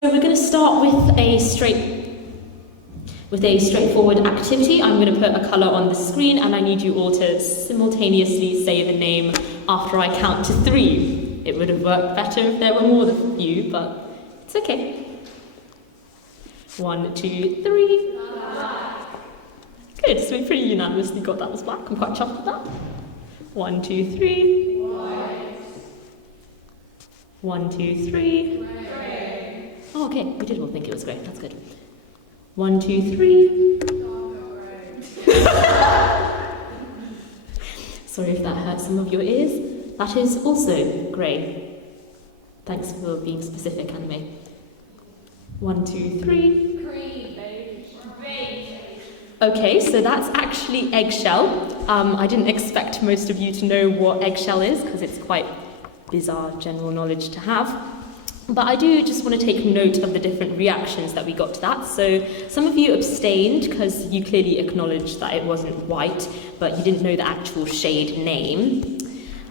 So we're going to start with a straightforward activity. I'm going to put a colour on the screen and I need you all to simultaneously say the name after I count to 3. It would have worked better if there were more than you, but it's okay. 1, 2, 3. Good, so we pretty unanimously got that as black. I'm quite chuffed with that. 1, 2, 3. 1, 2, 3. Oh, okay, we did all think it was great. That's good. 1, 2, 3. Sorry if that hurt some of your ears. That is also grey. Thanks for being specific, Anime. 1, 2, 3. Okay, so that's actually eggshell. I didn't expect most of you to know what eggshell is because it's quite bizarre general knowledge to have. But I do just want to take note of the different reactions that we got to that. So some of you abstained because you clearly acknowledged that it wasn't white, but you didn't know the actual shade name.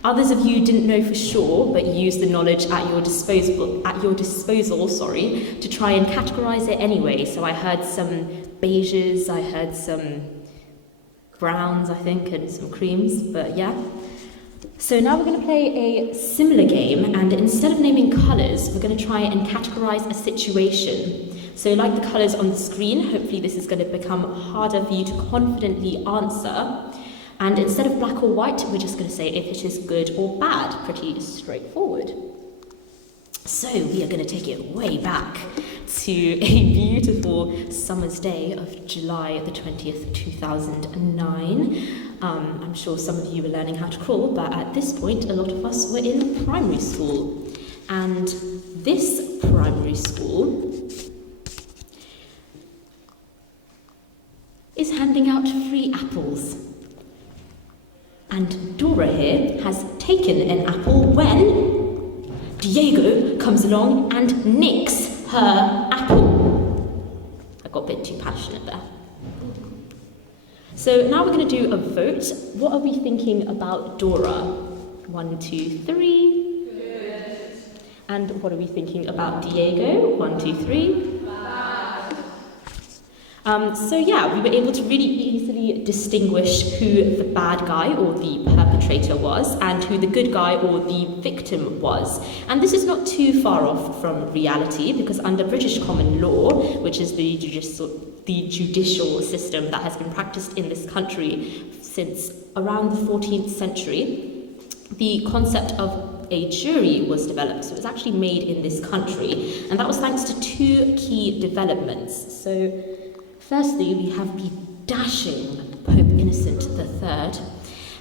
Others of you didn't know for sure, but used the knowledge at your disposal, to try and categorize it anyway. So I heard some beiges, I heard some browns, I think, and some creams, but yeah. So now we're going to play a similar game, and instead of naming colours, we're going to try and categorise a situation. So like the colours on the screen, hopefully this is going to become harder for you to confidently answer. And instead of black or white, we're just going to say if it is good or bad. Pretty straightforward. So we are going to take it way back to a beautiful summer's day of July the 20th, 2009. I'm sure some of you were learning how to crawl, but at this point, a lot of us were in primary school. And this primary school is handing out free apples. And Dora here has taken an apple when Diego comes along and nicks her apple. I got a bit too passionate there. So now we're going to do a vote. What are we thinking about Dora? 1, 2, 3. Good. And what are we thinking about Diego? 1, 2, 3. So yeah, we were able to really easily distinguish who the bad guy or the perpetrator was and who the good guy or the victim was. And this is not too far off from reality because under British common law, which is the judicial system that has been practiced in this country since around the 14th century, the concept of a jury was developed. So it was actually made in this country, and that was thanks to 2 key developments. So firstly, we have the dashing Pope Innocent III,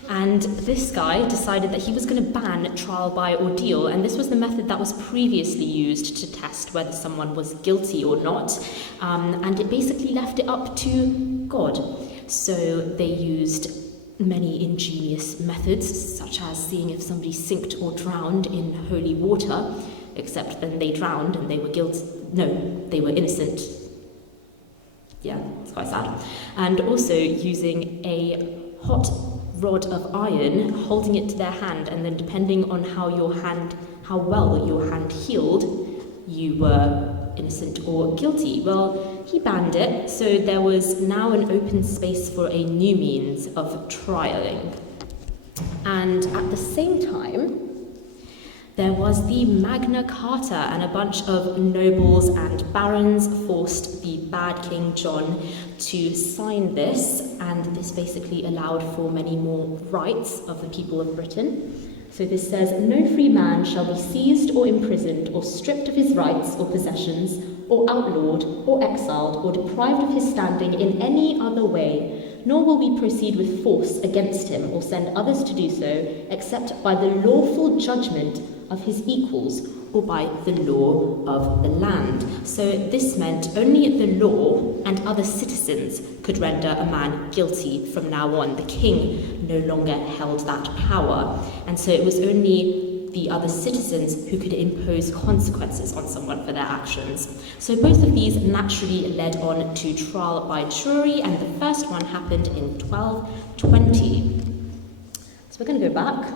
and this guy decided that he was going to ban trial by ordeal, and this was the method that was previously used to test whether someone was guilty or not, and it basically left it up to God. So they used many ingenious methods, such as seeing if somebody sinked or drowned in holy water, except then they drowned and they were they were innocent. Yeah, it's quite sad. And also using a hot rod of iron, holding it to their hand, and then depending on how well your hand healed, you were innocent or guilty. Well, he banned it, so there was now an open space for a new means of trialling. And at the same time, there was the Magna Carta, and a bunch of nobles and barons forced the bad King John to sign this, and this basically allowed for many more rights of the people of Britain. So this says, no free man shall be seized or imprisoned or stripped of his rights or possessions or outlawed or exiled or deprived of his standing in any other way, nor will we proceed with force against him or send others to do so, except by the lawful judgment of his equals or by the law of the land. So this meant only the law and other citizens could render a man guilty from now on. The king no longer held that power, and so it was only the other citizens who could impose consequences on someone for their actions. So both of these naturally led on to trial by jury, and the first one happened in 1220. So we're going to go back.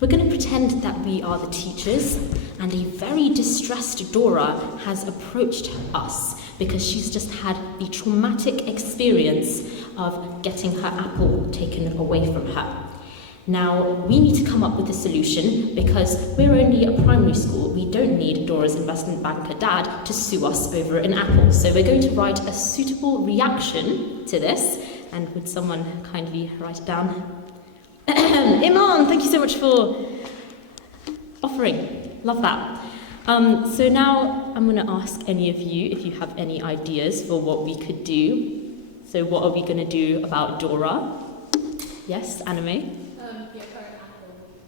We're going to pretend that we are the teachers, and a very distressed Dora has approached us because she's just had the traumatic experience of getting her apple taken away from her. Now, we need to come up with a solution because we're only a primary school. We don't need Dora's investment banker dad to sue us over an apple. So we're going to write a suitable reaction to this. And would someone kindly write it down? Menon, thank you so much for offering. Love that. So now I'm going to ask any of you if you have any ideas for what we could do. So what are we going to do about Dora? Yes, Anime?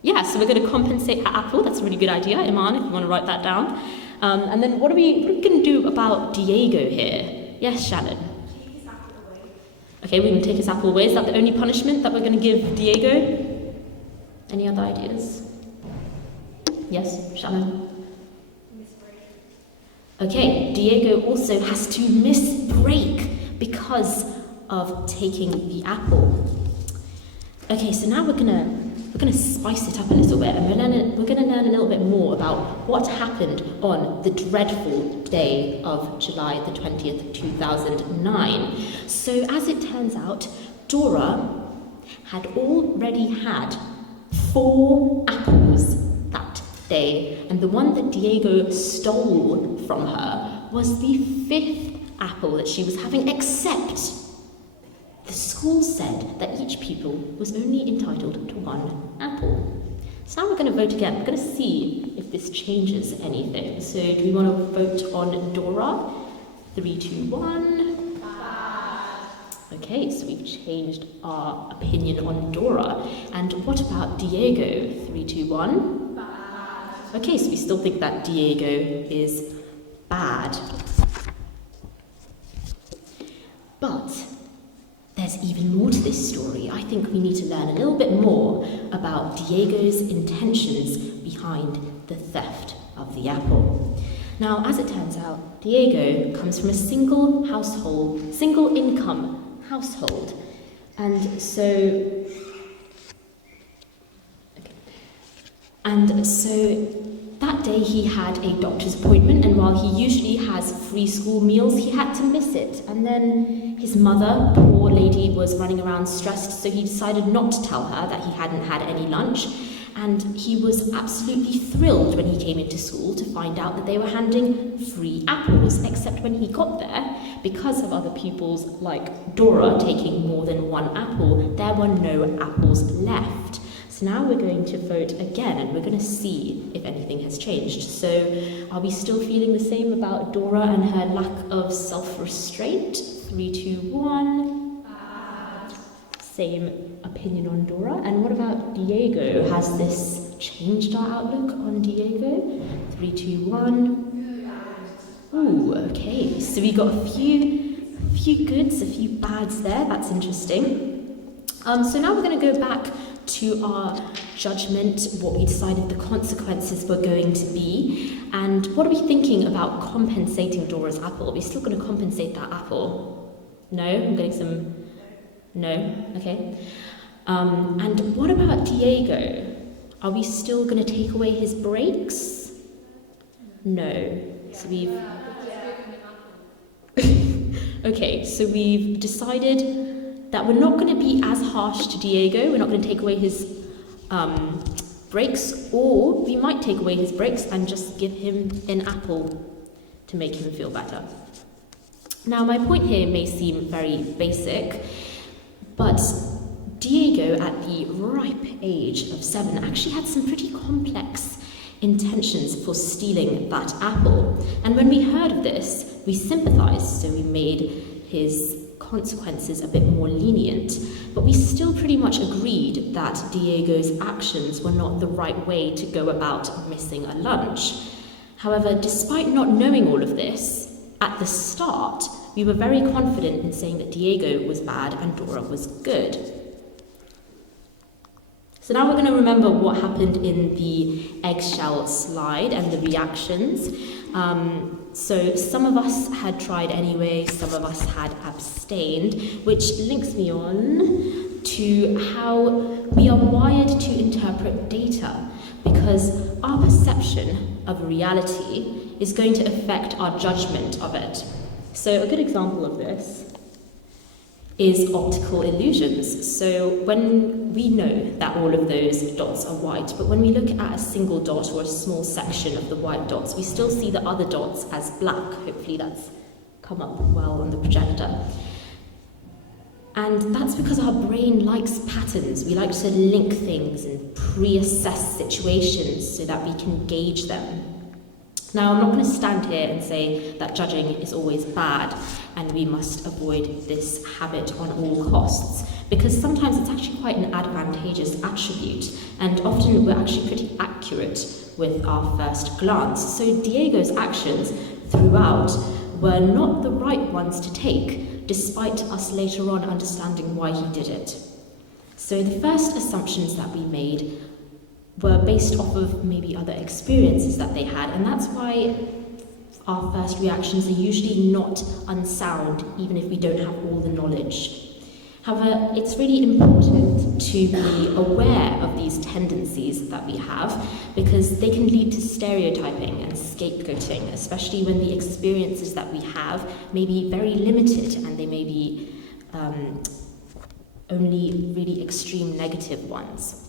Yeah, so we're going to compensate her apple. That's a really good idea, Iman, if you want to write that down. And then what are we going to do about Diego here? Yes, Shannon? Take his apple away. Okay, we're going to take his apple away. Is that the only punishment that we're going to give Diego? Any other ideas? Yes, Shannon? Miss break. Okay, Diego also has to miss break because of taking the apple. Okay, so now we're gonna spice it up a little bit, and we're gonna learn a little bit more about what happened on the dreadful day of July the 20th, 2009. So as it turns out, Dora had already had 4 apples that day, and the one that Diego stole from her was the 5th apple that she was having, except the school said that each pupil was only entitled to 1 apple. So now we're going to vote again. We're going to see if this changes anything. So do we want to vote on Dora? 3, 2, 1. Bad. Okay, so we've changed our opinion on Dora. And what about Diego? 3, 2, 1. Bad. Okay, so we still think that Diego is bad. But there's even more to this story. I think we need to learn a little bit more about Diego's intentions behind the theft of the apple. Now, as it turns out, Diego comes from a single income household. And so that day he had a doctor's appointment, and while he usually has free school meals, he had to miss it. And then his mother, poor lady, was running around stressed, so he decided not to tell her that he hadn't had any lunch. And he was absolutely thrilled when he came into school to find out that they were handing free apples, except when he got there, because of other pupils like Dora taking more than 1 apple, there were no apples left. So now we're going to vote again, and we're going to see if anything has changed. So are we still feeling the same about Dora and her lack of self-restraint? 3, 2, 1. Same opinion on Dora. And what about Diego? Has this changed our outlook on Diego? 3, 2, 1. Ooh, okay. So we got a few goods, a few bads there. That's interesting. So now we're going to go back to our judgment, what we decided the consequences were going to be, and what are we thinking about compensating Dora's apple? Are we still going to compensate that apple? No? I'm getting some... No? Okay. And what about Diego? Are we still going to take away his breaks? No. So we've... Okay, so we've decided that we're not going to be as harsh to Diego. We're not going to take away his breaks, or we might take away his breaks and just give him an apple to make him feel better. Now, my point here may seem very basic, but Diego, at the ripe age of 7, actually had some pretty complex intentions for stealing that apple. And when we heard of this, we sympathized, so we made his consequences a bit more lenient, but we still pretty much agreed that Diego's actions were not the right way to go about missing a lunch. However, despite not knowing all of this, at the start, we were very confident in saying that Diego was bad and Dora was good. So now we're going to remember what happened in the eggshell slide and the reactions. So some of us had tried anyway, some of us had abstained, which links me on to how we are wired to interpret data, because our perception of reality is going to affect our judgment of it. So a good example of this is optical illusions. So when we know that all of those dots are white, but when we look at a single dot or a small section of the white dots, we still see the other dots as black. Hopefully that's come up well on the projector. And that's because our brain likes patterns. We like to link things and pre-assess situations so that we can gauge them. Now, I'm not going to stand here and say that judging is always bad and we must avoid this habit on all costs, because sometimes it's actually quite an advantageous attribute, and often we're actually pretty accurate with our first glance. So Diego's actions throughout were not the right ones to take, despite us later on understanding why he did it. So the first assumptions that we made were based off of maybe other experiences that they had, and that's why our first reactions are usually not unsound, even if we don't have all the knowledge. However, it's really important to be aware of these tendencies that we have, because they can lead to stereotyping and scapegoating, especially when the experiences that we have may be very limited and they may be only really extreme negative ones.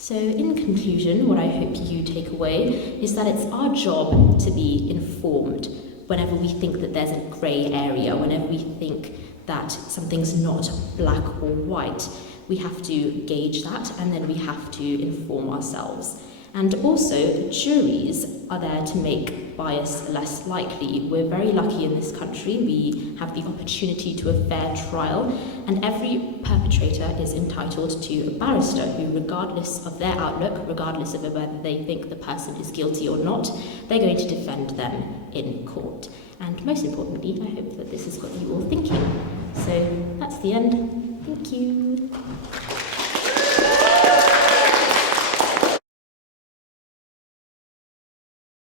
So in conclusion, what I hope you take away is that it's our job to be informed whenever we think that there's a grey area, whenever we think that something's not black or white. We have to gauge that, and then we have to inform ourselves. And also, juries are there to make bias less likely. We're very lucky in this country. We have the opportunity to a fair trial, and every perpetrator is entitled to a barrister who, regardless of their outlook, regardless of whether they think the person is guilty or not, they're going to defend them in court. And most importantly, I hope that this has got you all thinking. So that's the end. Thank you.